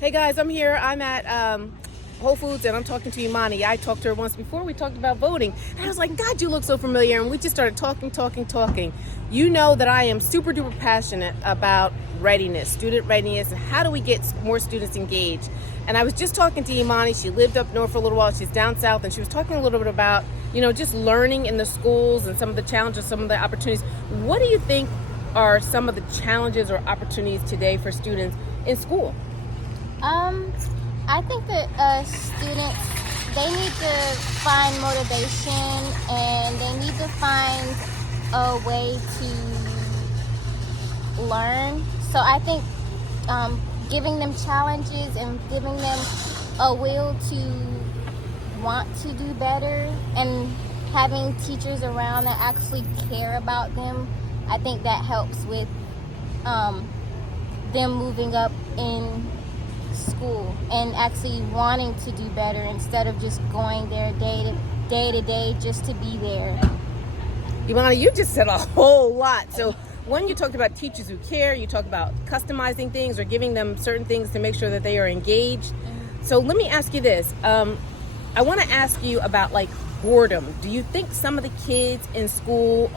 Hey guys, I'm here. I'm at Whole Foods and I'm talking to Imani. I talked to her once before. We talked about voting. And I was like, God, you look so familiar. And we just started talking. You know that I am super duper passionate about readiness, student readiness, and how do we get more students engaged. And I was just talking to Imani. She lived up north for a little while. She's down south. And she was talking a little bit about, just learning in the schools and some of the challenges, some of the opportunities. What do you think are some of the challenges or opportunities today for students in school? I think that students, they need to find motivation and they need to find a way to learn. So I think giving them challenges and giving them a will to want to do better and having teachers around that actually care about them, I think that helps with them moving up in school and actually wanting to do better instead of just going there day to day just to be there. Imani, you just said a whole lot. So when you talked about teachers who care, you talk about customizing things or giving them certain things to make sure that they are engaged. So let me ask you this. I want to ask you about boredom. Do you think some of the kids in school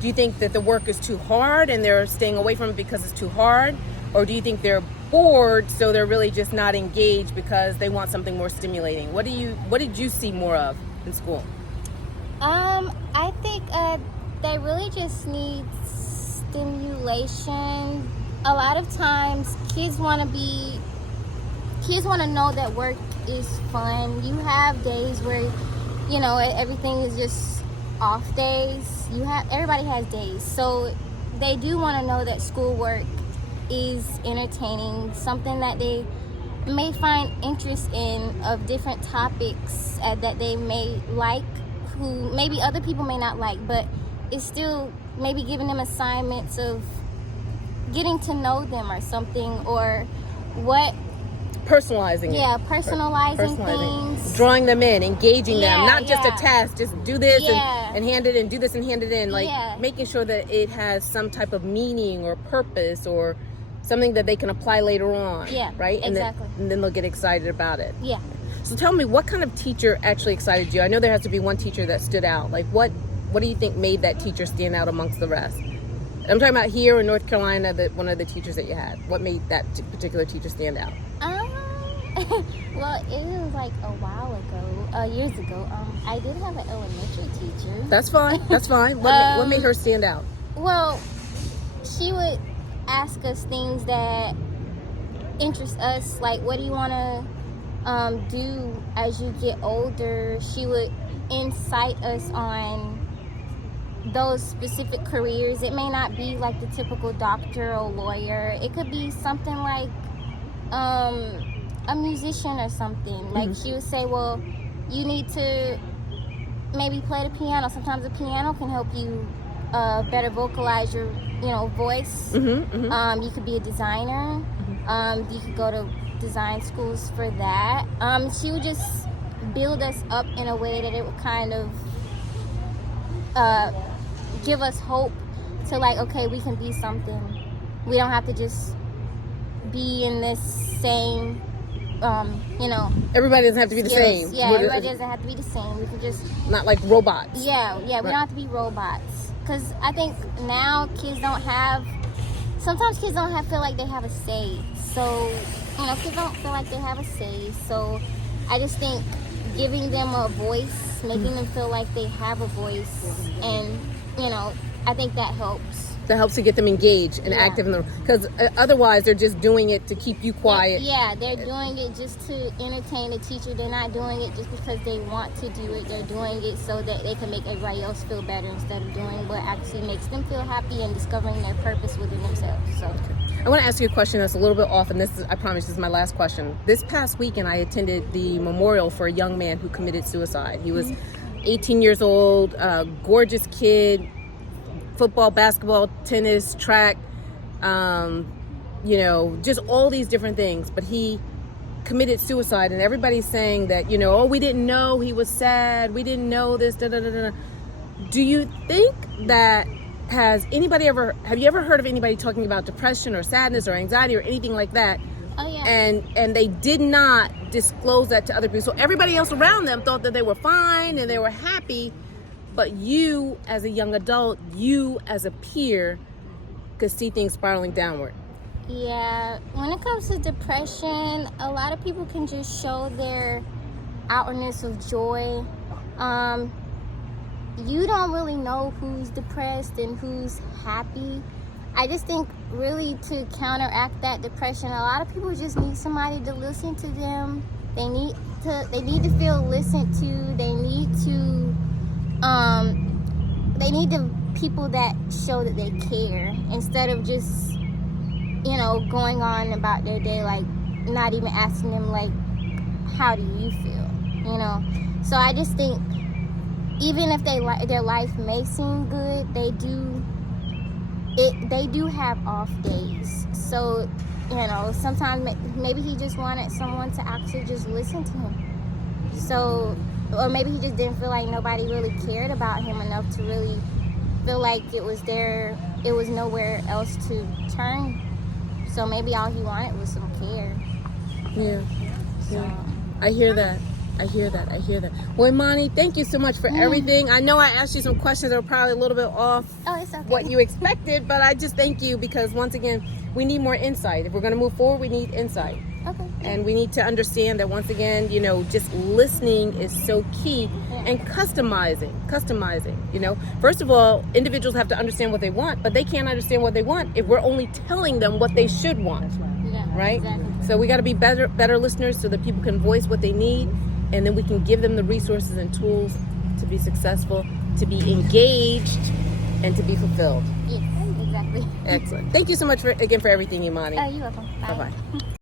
do you think that the work is too hard and they're staying away from it because it's too hard? Or do you think they're bored, so they're really just not engaged because they want something more stimulating? What did you see more of in school? I think they really just need stimulation. A lot of times kids want to know that work is fun. You have days where everything is just off days. Everybody has days, so they do want to know that schoolwork is entertaining, something that they may find interest in, of different topics that they may like, who maybe other people may not like, but it's still maybe giving them assignments of getting to know them or something, or personalizing personalizing things, drawing them in, engaging them, not just a yeah. task, just do this and hand it in, do this and hand it in, making sure that it has some type of meaning or purpose or something that they can apply later on, right? Exactly. And then they'll get excited about it. Yeah. So tell me, what kind of teacher actually excited you? I know there has to be one teacher that stood out. What do you think made that teacher stand out amongst the rest? I'm talking about here in North Carolina, one of the teachers that you had. What made that particular teacher stand out? Well, it was a while ago, years ago. I did have an elementary teacher. That's fine. What made her stand out? Well, she would ask us things that interest us, like what do you want to do as you get older. She would incite us on those specific careers. It may not be like the typical doctor or lawyer. It could be something like a musician or something. Like she would say, well, you need to maybe play the piano. Sometimes the piano can help you better vocalize your voice. You could be a designer. You could go to design schools for that. She would just build us up in a way that it would kind of give us hope to okay, we can be something. We don't have to just be in this same everybody doesn't have to be the same. Yeah, everybody doesn't have to be the same. We can just not like robots. Yeah, we don't have to be robots. Because I think now kids sometimes kids don't feel like they have a say. So, kids don't feel like they have a say. So, I just think giving them a voice, making them feel like they have a voice, and, I think that helps. That helps to get them engaged and active in the, because otherwise they're just doing it to keep you quiet. They're doing it just to entertain the teacher. They're not doing it just because they want to do it. They're doing it so that they can make everybody else feel better instead of doing what actually makes them feel happy and discovering their purpose within themselves. So I want to ask you a question that's a little bit off, and I promise this is my last question. This past weekend I attended the memorial for a young man who committed suicide. He was 18 years old, gorgeous kid, football, basketball, tennis, track, just all these different things. But he committed suicide, and everybody's saying that, we didn't know he was sad. We didn't know this, da da da da. Do you think that have you ever heard of anybody talking about depression or sadness or anxiety or anything like that Oh yeah. And they did not disclose that to other people. So everybody else around them thought that they were fine and they were happy, but you as a young adult, you as a peer could see things spiraling downward. Yeah, when it comes to depression, a lot of people can just show their outwardness of joy. You don't really know who's depressed and who's happy. I just think really to counteract that depression, a lot of people just need somebody to listen to them. They need to feel listened to. They need the people that show that they care instead of just, going on about their day, like not even asking them like, how do you feel, So I just think even if their life may seem good, they do have off days. So, sometimes maybe he just wanted someone to actually just listen to him. So, or maybe he just didn't feel like nobody really cared about him enough to really feel like it was nowhere else to turn. So maybe all he wanted was some care. Yeah. So, Yeah. I hear that. Well, Imani, thank you so much for everything. I know I asked you some questions that were probably a little bit off it's okay. what you expected, but I just thank you because once again, we need more insight. If we're going to move forward, we need insight. Okay. And we need to understand that once again, just listening is so key, and customizing. First of all, individuals have to understand what they want, but they can't understand what they want if we're only telling them what they should want. Yeah, right? Exactly. So we got to be better listeners so that people can voice what they need, and then we can give them the resources and tools to be successful, to be engaged, and to be fulfilled. Yes, exactly. Excellent. Thank you so much again for everything, Imani. You're welcome. Bye. Bye-bye.